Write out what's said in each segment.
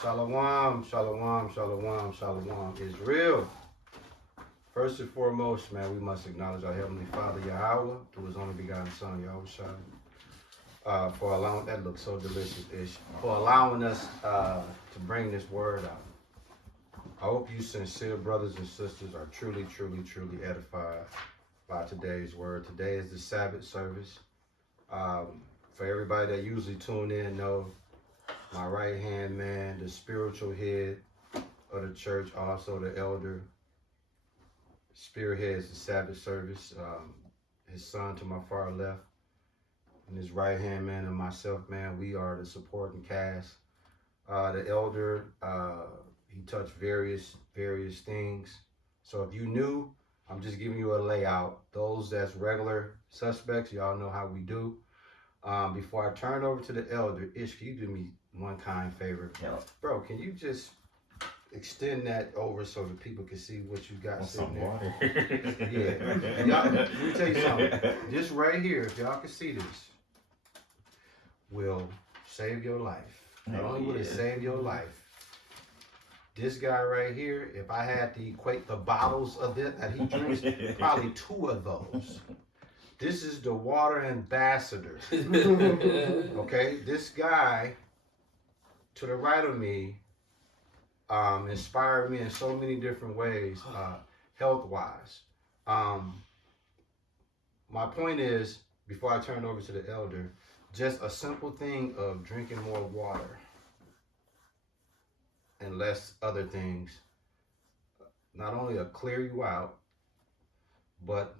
Shalom, shalom, shalom, shalom. Israel. First and foremost, man, we must acknowledge our Heavenly Father, Yahweh, through His only begotten Son, Yahushua, for allowing, that looks so delicious, Ish, for allowing us to bring this word out. I hope you sincere brothers and sisters are truly, truly, truly edified by today's word. Today is the Sabbath service. For everybody that usually tune in, know my right hand man, the spiritual head of the church, also the elder, spearheads the Sabbath service. His son to my far left, and his right hand man and myself, man, we are the supporting cast. The elder, he touched various things. So if you new, I'm just giving you a layout. Those that's regular suspects, y'all know how we do. Before I turn over to the elder, Ish, can you do me one kind favor? Yeah. Bro, can you just extend that over so that people can see what you got sitting there? Yeah. Y'all, let me tell you something. This right here, if y'all can see this, will save your life. Not only will it save your life, this guy right here, if I had to equate the bottles of it that he drinks, probably 2 of those. This is the water ambassador. Okay, this guy to the right of me inspired me in so many different ways, health-wise. My point is, before I turn over to the elder, just a simple thing of drinking more water and less other things, not only will clear you out, but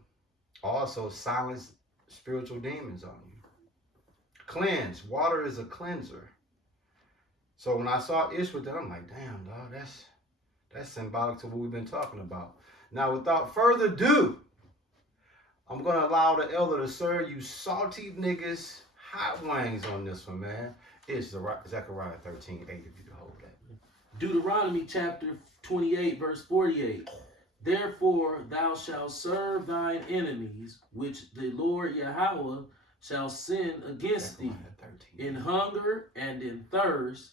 also silence spiritual demons on you. Cleanse. Water is a cleanser. So when I saw Ish with that, I'm like, damn, dog, that's symbolic to what we've been talking about. Now, without further ado, I'm going to allow the elder to serve you salty niggas hot wings on this one, man. It's Zechariah 13:8, if you can hold that. Deuteronomy chapter 28, verse 48. Therefore thou shalt serve thine enemies, which the Lord Yahweh shall send against thee, in hunger and in thirst,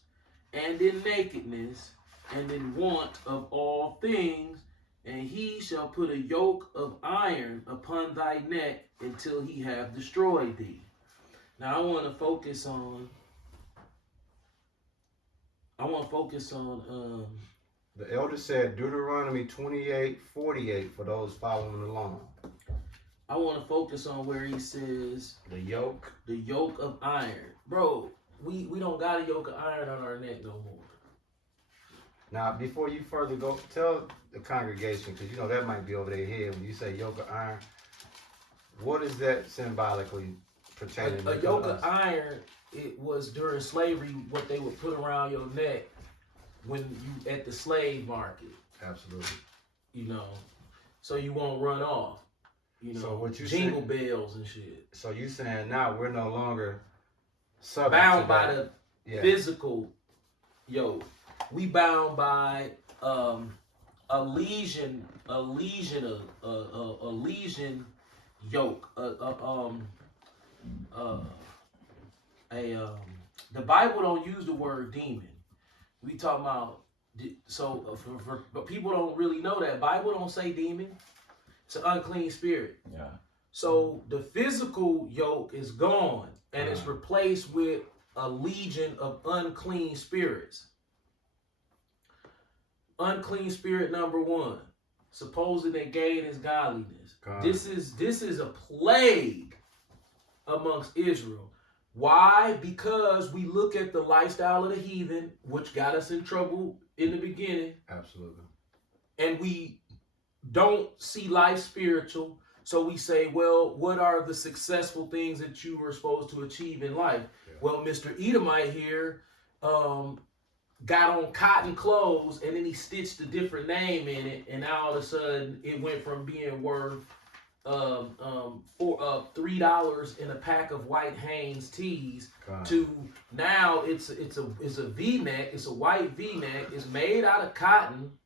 and in nakedness, and in want of all things, and he shall put a yoke of iron upon thy neck until he have destroyed thee. Now I want to focus on the elder said Deuteronomy 28:48 for those following along. I want to focus on where he says the yoke of iron. Bro, we don't got a yoke of iron on our neck no more. Now, before you further go, tell the congregation, because you know that might be over their head when you say yoke of iron. What is that symbolically pertaining to? A yoke of iron, it was during slavery what they would put around your neck when you at the slave market. Absolutely. You know, so you won't run off. You know, so what you jingle bells and shit. So you saying now we're no longer bound by the physical yoke. We bound by a legion yoke. The Bible don't use the word demon. We talking about, so but people don't really know that Bible don't say demon. It's an unclean spirit. Yeah. So the physical yoke is gone and it's replaced with a legion of unclean spirits. Unclean spirit number 1, supposing they gain is godliness. This is a plague amongst Israel. Why? Because we look at the lifestyle of the heathen, which got us in trouble in the beginning. Absolutely. And we don't see life spiritual. So we say, well, what are the successful things that you were supposed to achieve in life? Yeah. Well, Mr. Edomite here got on cotton clothes and then he stitched a different name in it. And now all of a sudden it went from being worth $3 in a pack of white Hanes tees to now it's a V-neck. It's a white V-neck. It's made out of cotton,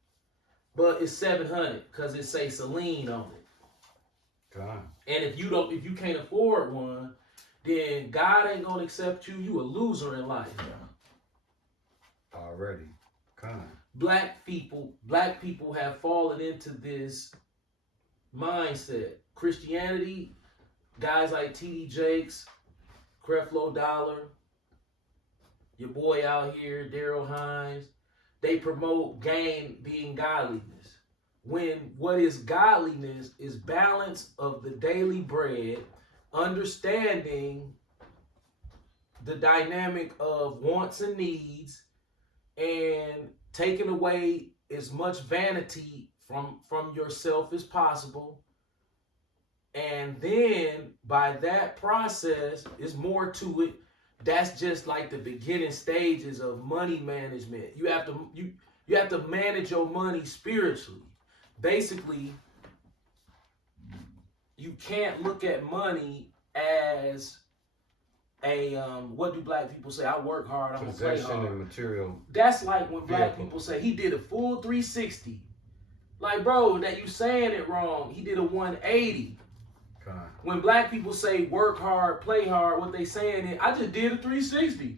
but it's $700 because it say Celine on it. And if you can't afford one, then God ain't gonna accept you. You a loser in life. Yeah. already. Kind. Black people have fallen into this mindset. Christianity, guys like T.D. Jakes, Creflo Dollar, your boy out here, Daryl Hines, they promote gain being godliness. When what is godliness is balance of the daily bread, understanding the dynamic of wants and needs, and taking away as much vanity from yourself as possible. And then by that process, is more to it. That's just like the beginning stages of money management. You have to manage your money spiritually. Basically, you can't look at money as a what do black people say? I work hard, I'm gonna play Possession hard. and material. That's like when black Vehicle. people say he did a full 360. Like, bro, that you saying it wrong. He did a 180. Kind. When black people say work hard, play hard, what they saying is, I just did a 360.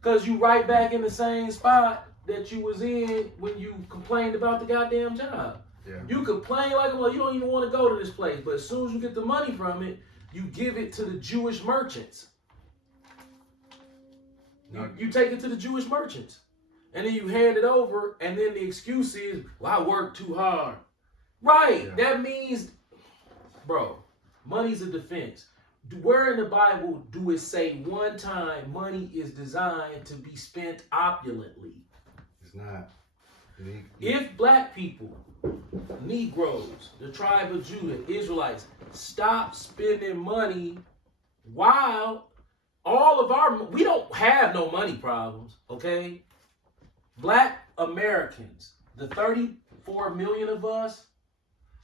Because you right back in the same spot that you was in when you complained about the goddamn job. Yeah. You complain like, well, you don't even want to go to this place. But as soon as you get the money from it, you give it to the Jewish merchants. You take it to the Jewish merchants. And then you hand it over, and then the excuse is, well, I worked too hard. Right. Yeah. That means, bro, money's a defense. Where in the Bible do it say one time money is designed to be spent opulently? It's not. If black people, Negroes, the tribe of Judah, Israelites, stop spending money while we don't have no money problems, okay? Black Americans, the 34 million of us,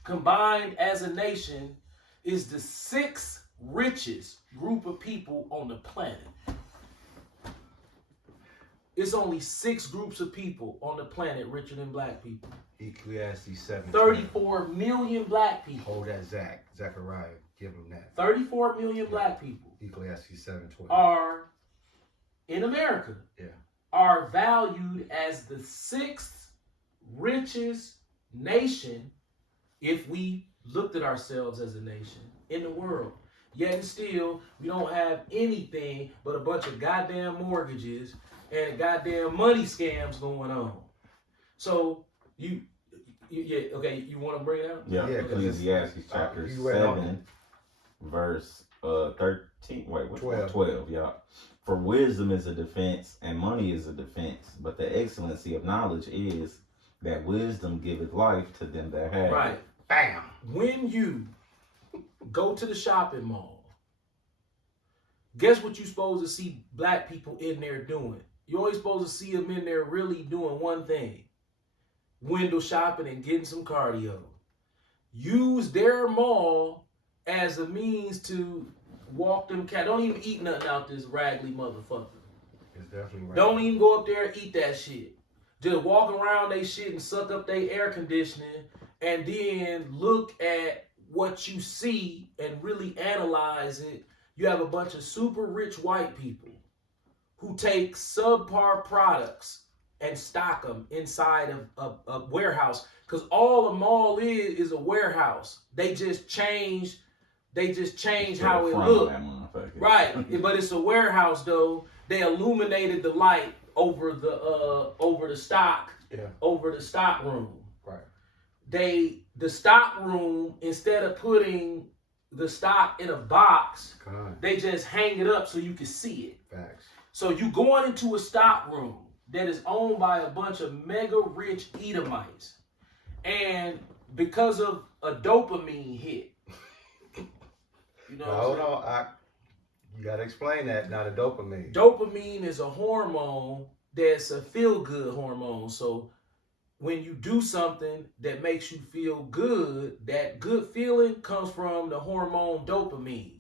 combined as a nation, is the 6th richest group of people on the planet. It's only 6 groups of people on the planet richer than black people. Ecclesiastes 7. 34 million black people. Hold that, Zechariah. Give him that. 34 million black people Ecclesiastes 7:12. are in America. Yeah. Are valued as the 6th richest nation if we looked at ourselves as a nation in the world. Yet and still, we don't have anything but a bunch of goddamn mortgages and goddamn money scams going on. So you want to bring it out? Yeah, Yeah, Ecclesiastes chapter you read all 7, verse 13. Wait, which 12. 12, yeah. For wisdom is a defense, and money is a defense. But the excellency of knowledge is that wisdom giveth life to them that have. Right. Bam. When you go to the shopping mall, guess what you're supposed to see black people in there doing? You're always supposed to see them in there really doing one thing: window shopping and getting some cardio. Use their mall as a means to walk them cat. Don't even eat nothing out this raggedy motherfucker. It's definitely right. Don't even go up there and eat that shit. Just walk around they shit and suck up their air conditioning, and then look at what you see and really analyze it. You have a bunch of super rich white people who take subpar products and stock them inside of a warehouse, because all a mall is a warehouse. They just change how it looks. Right, but it's a warehouse though. They illuminated the light over the stock, over the stock room. Right. The stock room, instead of putting the stock in a box, they just hang it up so you can see it. Facts. So you going into a stock room that is owned by a bunch of mega rich Edomites, and because of a dopamine hit, you know. Hold on, you gotta explain that. Not a dopamine. Dopamine is a hormone that's a feel-good hormone. So when you do something that makes you feel good, that good feeling comes from the hormone dopamine.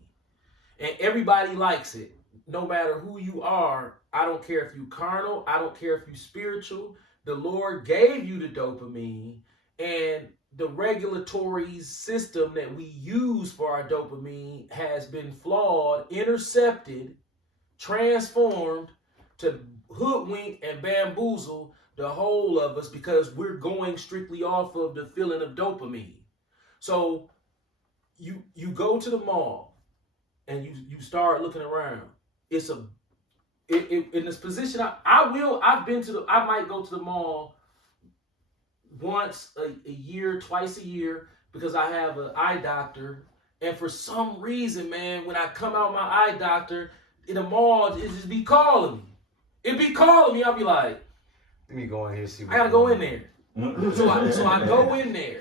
And everybody likes it. No matter who you are, I don't care if you carnal, I don't care if you spiritual. The Lord gave you the dopamine, and the regulatory system that we use for our dopamine has been flawed, intercepted, transformed to hoodwink and bamboozle the whole of us because we're going strictly off of the feeling of dopamine. So you go to the mall and you start looking around. It's a in this position. I might go to the mall once a year, twice a year, because I have an eye doctor. And for some reason, man, when I come out my eye doctor in the mall, it just be calling me. It be calling me. I'll be like, let me go in here and see. I gotta go in there. So I go in there.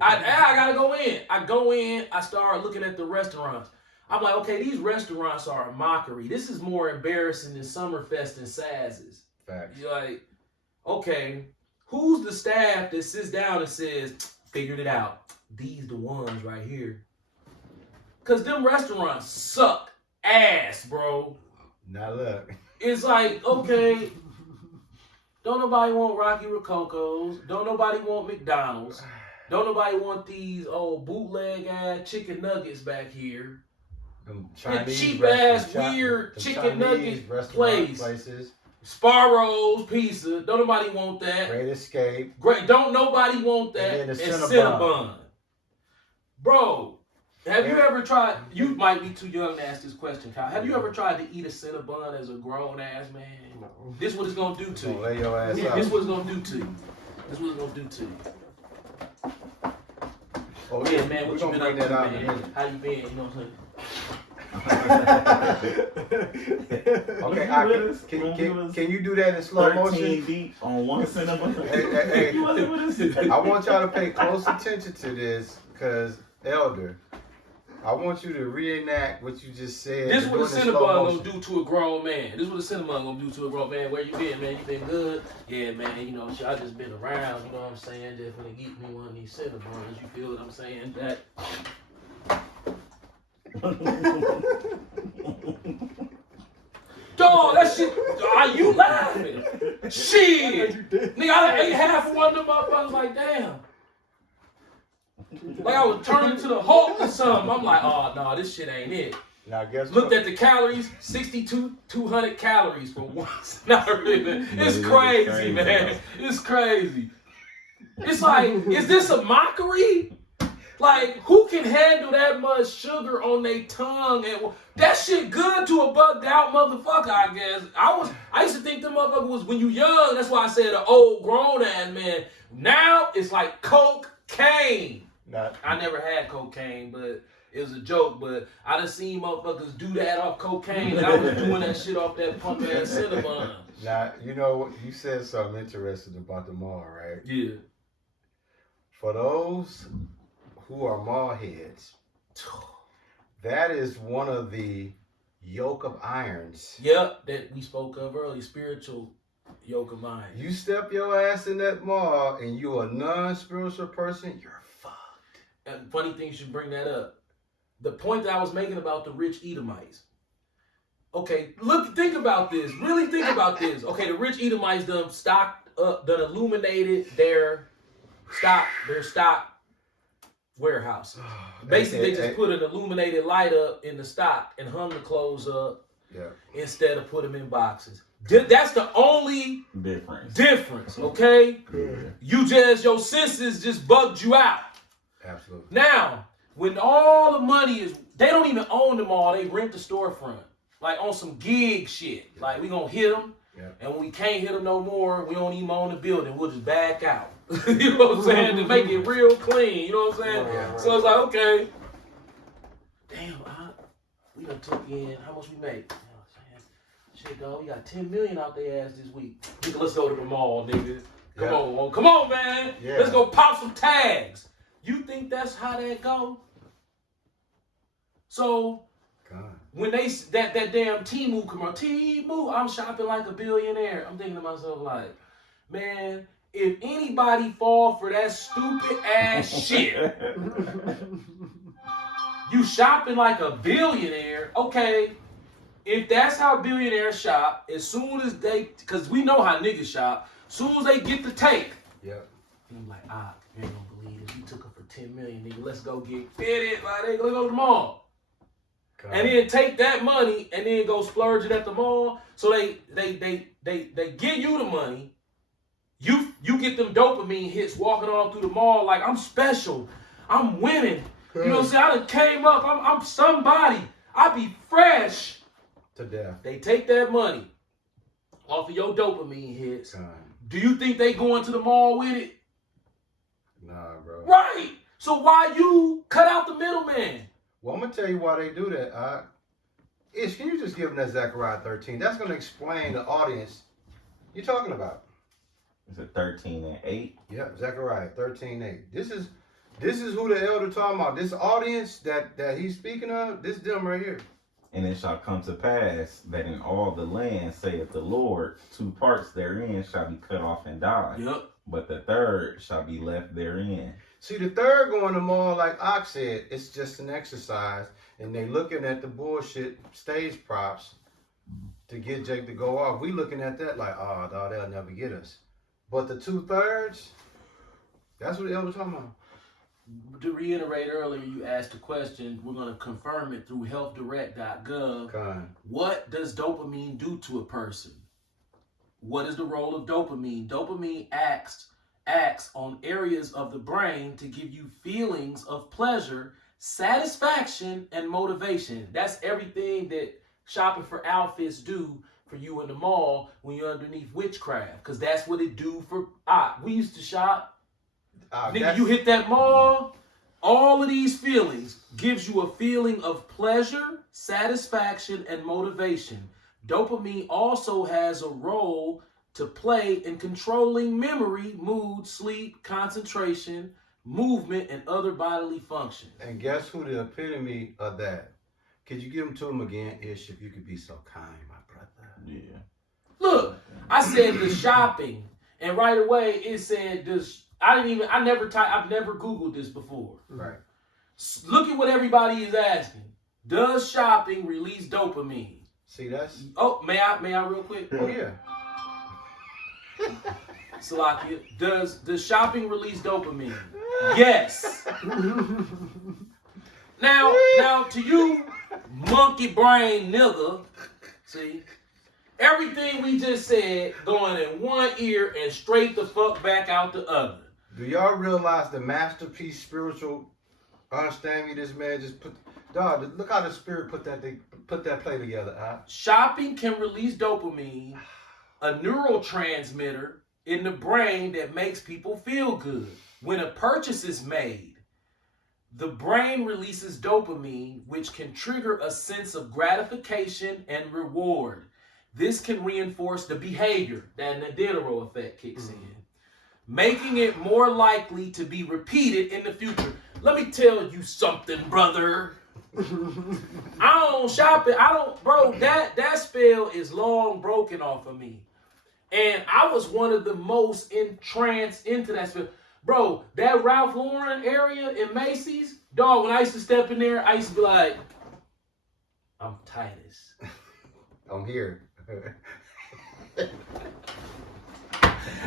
I gotta go in. I go in. I start looking at the restaurants. I'm like, okay, these restaurants are a mockery. This is more embarrassing than Summerfest and Saz's. Facts. You're like, okay, who's the staff that sits down and says, figured it out? These the ones right here. Cause them restaurants suck ass, bro. Now look. It's like, okay, don't nobody want Rocky Rococo's. Don't nobody want McDonald's. Don't nobody want these old bootleg ass chicken nuggets back here. Them Chinese cheap ass weird chicken nugget places. Sparrow's Pizza. Don't nobody want that. Great Escape. Don't nobody want that. And Cinnabon. Bro, have you ever tried? You might be too young to ask this question, Kyle. Have you ever tried to eat a Cinnabon as a grown ass man? No. This is what it's gonna do to you. Lay your ass out. This is what it's gonna do to you. This is what it's gonna do to you. Oh yeah, man. What you been up to, man? How you been? You know what I'm saying? Okay, can you do that in slow motion? 13 deep on one Cinnabon. Hey, I want y'all to pay close attention to this, because Elder, I want you to reenact what you just said. This is what a Cinnabon gonna do to a grown man. This is what a Cinnabon gonna do to a grown man. Where you been, man? You been good? Yeah, man. You know, I just been around. You know what I'm saying? Just gonna get me one of these Cinnabons. You feel what I'm saying? That. Dog, that shit. Are you laughing? Shit, nigga, I ate half of one of them motherfuckers. Like, damn. Like I was turning to the Hulk or something. I'm like, oh no, this shit ain't it. Now guess Looked at the calories, 200 calories for once. Not really. It's crazy, man. It's crazy. It's like, is this a mockery? Like, who can handle that much sugar on their tongue? And that shit good to a bugged out motherfucker, I guess. I used to think them motherfucker was when you young. That's why I said an old grown ass man. Now it's like cocaine. I never had cocaine, but it was a joke. But I done seen motherfuckers do that off cocaine. And I was doing that shit off that pump ass Cinnabon. Now, you know, you said something interesting about the mall, right? Yeah. For those who are mall heads, that is one of the yoke of irons. Yep, that we spoke of earlier, spiritual yoke of iron. You step your ass in that mall and you're a non-spiritual person, you're fucked. And funny thing you should bring that up. The point that I was making about the rich Edomites. Okay, think about this. Really think about this. Okay, the rich Edomites done stocked up, done illuminated their stock warehouse. Basically, they just put an illuminated light up in the stock and hung the clothes up instead of put them in boxes. That's the only difference, okay? Yeah. Your senses just bugged you out. Absolutely. Now, when all the money is, they don't even own them all. They rent the storefront. Like on some gig shit. Like, we gonna hit them, and when we can't hit them no more, we don't even own the building. We'll just back out. You know what I'm saying? To make it real clean. You know what I'm saying? Right. So it's like, okay. Damn, we done took in, how much we make? You know what I'm saying? Shit, dog, we got 10 million out their ass this week. Nigga, let's go to the mall, nigga. Come on, man. Yeah. Let's go pop some tags. You think that's how that go? So, when they, that damn Temu commercial, I'm shopping like a billionaire. I'm thinking to myself like, man, if anybody fall for that stupid ass shit, you shopping like a billionaire, okay, if that's how billionaires shop, as soon as they, because we know how niggas shop, as soon as they get the tape, I'm like, you ain't gonna believe this, you took her for 10 million, nigga, let's go get fitted, like, let's go to the mall. and then take that money and then go splurge it at the mall. So they give you the money. You get them dopamine hits walking all through the mall like I'm special, I'm winning. You know what I'm saying? I done came up. I'm somebody. I be fresh. To death. They take that money off of your dopamine hits. God. Do you think they going to the mall with it? Nah, bro. Right. So why you cut out the middleman? Well, I'm gonna tell you why they do that. Ish, can you just give them that Zechariah 13? That's gonna explain the audience you're talking about. Is it 13:8? Yeah, Zechariah 13:8. This is who the elder talking about. This audience that he's speaking of, this them right here. And it shall come to pass that in all the land, saith the Lord, 2 parts therein shall be cut off and die, Yep. but the third shall be left therein. See, the third going to mall, like Ox said, it's just an exercise, and they looking at the bullshit stage props to get Jake to go off. We looking at that like, oh, dog, they'll never get us. But the 2/3, that's what the elder talking about. To reiterate earlier, you asked a question. We're going to confirm it through healthdirect.gov. God. What does dopamine do to a person? What is the role of dopamine? Dopamine acts on areas of the brain to give you feelings of pleasure, satisfaction, and motivation. That's everything that shopping for outfits do for you in the mall when you're underneath witchcraft, because that's what it do for. We used to shop. Nigga, you hit that mall, all of these feelings gives you a feeling of pleasure, satisfaction, and motivation. Dopamine also has a role to play in controlling memory, mood, sleep, concentration, movement, and other bodily functions. And guess who the epitome of that? Could you give them to him again, Ish, if you could be so kind, my brother? Yeah. Look, I said the shopping, and right away it said this. I've never Googled this before. Right. Look at what everybody is asking. Does shopping release dopamine? See, that's... Oh, may I real quick? Oh, yeah. Salakia, does shopping release dopamine? Yes. Now to you, monkey brain nigga, see, everything we just said going in one ear and straight the fuck back out the other. Do y'all realize the masterpiece spiritual understanding this man just put? Dog, look how the spirit put that play together. Shopping can release dopamine, a neurotransmitter in the brain that makes people feel good. When a purchase is made, the brain releases dopamine, which can trigger a sense of gratification and reward. This can reinforce the behavior that the Diderot effect kicks in, making it more likely to be repeated in the future. Let me tell you something, brother. I don't shop it. Bro, that spell is long broken off of me. And I was one of the most entranced into that spell. Bro, that Ralph Lauren area in Macy's, dog, when I used to step in there, I used to be like, I'm Titus. I'm here. Hey,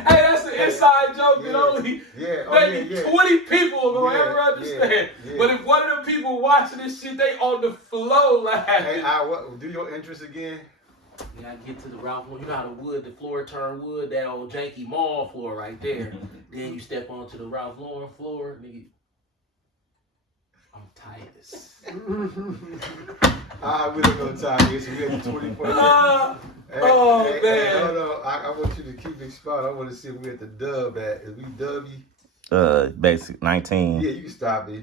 that's the inside joke that only maybe 20 people are going to ever understand. But if one of them people watching this shit, they on the flow laughing. Hey, do your interest again? Yeah, I get to the Ralph Lauren. You know how the floor turn wood, that old janky mall floor right there. Then you step onto the Ralph Lauren floor, nigga. I'm Titus. We don't know time here, so we had 24 minutes. Man. Hold on. I want you to keep expounding. I want to see if we at the dub at. Is we W? Basic 19. Yeah, you can stop it.